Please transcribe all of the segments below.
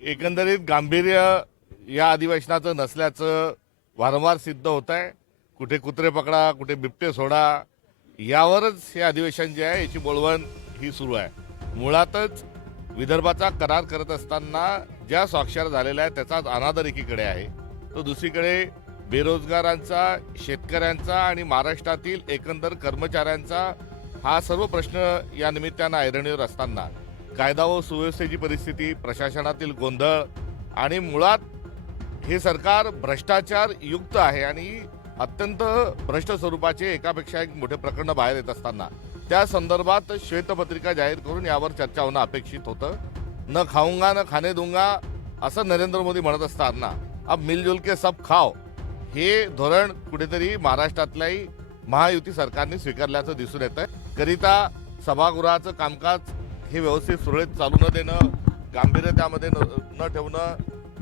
एकंदरीत गांभीर्य या अधिवेशनाचं नसल्याचं वारंवार सिद्ध होत आहे। कुठे कुत्रे पकडा, कुठे बिबटे सोडा, यावरच हे अधिवेशन जे आहे याची बोलवण ही सुरू आहे। मुळातच विदर्भाचा करार करत असताना ज्या स्वाक्षर झालेल्या आहेत त्याचाच अनादर एकीकडे आहे, तो दुसरीकडे बेरोजगारांचा, शेतकऱ्यांचा आणि महाराष्ट्रातील एकंदर कर्मचाऱ्यांचा हा सर्व प्रश्न या निमित्तानं ऐरणीवर असताना कायदा व सुव्यवस्थेची परिस्थिती, प्रशासनातील गोंधळ आणि मुळात हे सरकार भ्रष्टाचार युक्त आहे आणि अत्यंत भ्रष्ट स्वरूपाचे एकापेक्षा एक मोठे प्रकरण बाहेर येत असताना त्या संदर्भात श्वेतपत्रिका जाहीर करून यावर चर्चा होणं अपेक्षित होतं। न खाऊंगा न खाने दूंगा असं नरेंद्र मोदी म्हणत असताना अब मिलजुल के सब खाओ हे धोरण कुठेतरी महाराष्ट्रातल्याही महायुती सरकारने स्वीकारल्याचं दिसून येतंय। करिता सभागृहाचं कामकाज हे व्यवस्थित सुरळीत चालू न देणं, गांभीर्य त्यामध्ये न ठेवणं,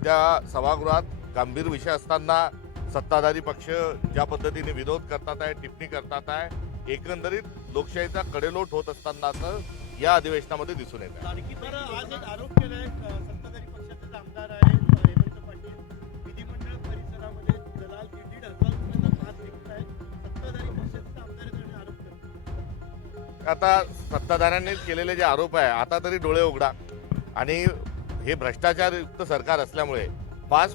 त्या सभागृहात गंभीर विषय असताना सत्ताधारी पक्ष ज्या पद्धतीने विरोध करतात आहे, टिप्पणी करतात आहे, एकंदरीत लोकशाहीचा कडेलोट होत असतानाच या अधिवेशनामध्ये दिसून येत आहे। आज एक आरोप केलाय सत्ताधारी पक्षाचे आमदार आहेत हेमंत पाटील, विधिमंडळ परिसरामध्ये दलाल 1.5 रुपयाचा भात विकताय, सत्ताधारी पक्षाचे आमदार त्यांनी आरोप केला। आता सत्ताधाऱ्यांनी केलेले जे आरोप आहे आता तरी डोळे उघडा। आणि हे भ्रष्टाचारयुक्त सरकार असल्यामुळे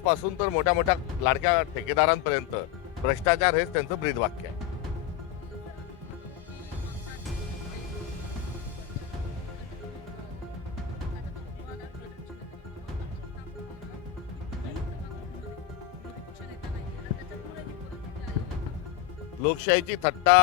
पासून तर मोठ्या मोठ्या लाडक्या ठेकेदारांपर्यंत भ्रष्टाचार हेच त्यांचं ब्रीदवाक्य आहे। लोकशाहीची थट्टा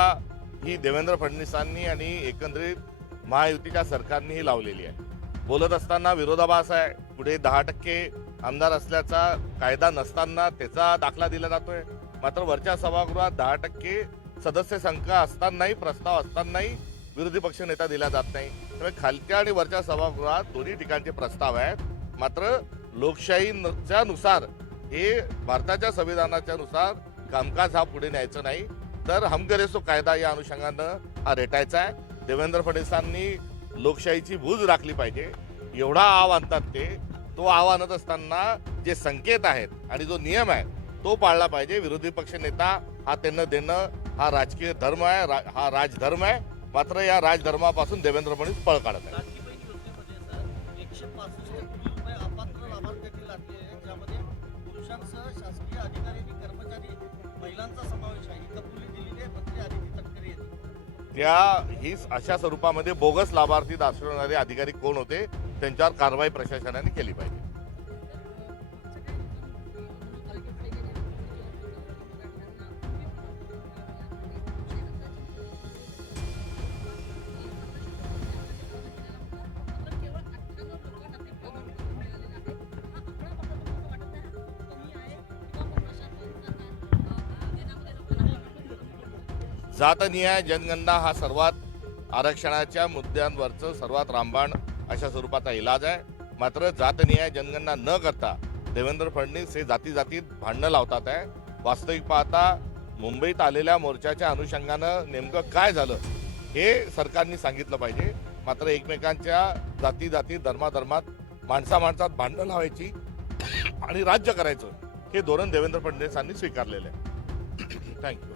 ही देवेंद्र फडणवीसांनी आणि एकंदरीत महायुतीच्या सरकारने ही लावलेली आहे। बोलत असताना विरोधाभास आहे, पुढे 10% आमदार असल्याचा कायदा नसताना त्याचा दाखला दिला जातोय, मात्र वरच्या सभागृहात 10% सदस्य संख्या असतानाही, प्रस्ताव असतानाही विरोधी पक्ष नेता दिला जात नाही। त्यामुळे खालच्या आणि वरच्या सभागृहात दोन्ही ठिकाणचे प्रस्ताव आहेत, मात्र लोकशाहीच्या नुसार हे भारताच्या संविधानाच्या नुसार कामकाज हा पुढे न्यायचं नाही, तर हम करे सो कायदा या अनुषंगानं हा रेटायचा आहे। देवेंद्र फडणवीसांनी लोकशाहीची भूज राखली पाहिजे, एवढा आव आणतात ते, तो आव आणत असताना जे संकेत आहेत आणि जो नियम आहे तो पाळला पाहिजे। विरोधी पक्ष नेता हा त्यांना देणं हा राजकीय धर्म आहे, हा राजधर्म आहे, मात्र या राजधर्मापासून देवेंद्र फडणवीस पळ काढत आहे। लाडकी बहीण योजनेमध्ये 165 कोटी रुपये अपात्र लाभार्थ्यांनी लागले आहेत, ज्यामध्ये पुरुषांसह शासकीय अधिकारी आणि कर्मचारी महिलांचा समावेश आहे। ही कबुली दिलेली आहे मंत्री आदिती तटकरे यांनी। ही अशा स्वरूपामध्ये बोगस लाभार्थी दाखवणारे अधिकारी कोण होते, त्यांच्यावर कारवाई प्रशासनाने केली पाहिजे। जातनिहाय जनगणना हा सर्वात आरक्षणाच्या मुद्द्यांवरचं सर्वात रामबाण अशा स्वरूपाचा इलाज आहे, मात्र जातनिहाय जनगणना न करता देवेंद्र फडणवीस हे जाती जातीत भांडणं लावतात आहे। वास्तविक पाहता मुंबईत आलेल्या मोर्चाच्या अनुषंगानं नेमकं काय झालं हे सरकारने सांगितलं पाहिजे, मात्र एकमेकांच्या जाती जातीत धर्माधर्मात माणसात भांडणं लावायची आणि राज्य करायचं हे धोरण देवेंद्र फडणवीसांनी स्वीकारलेलं आहे। थँक्यू।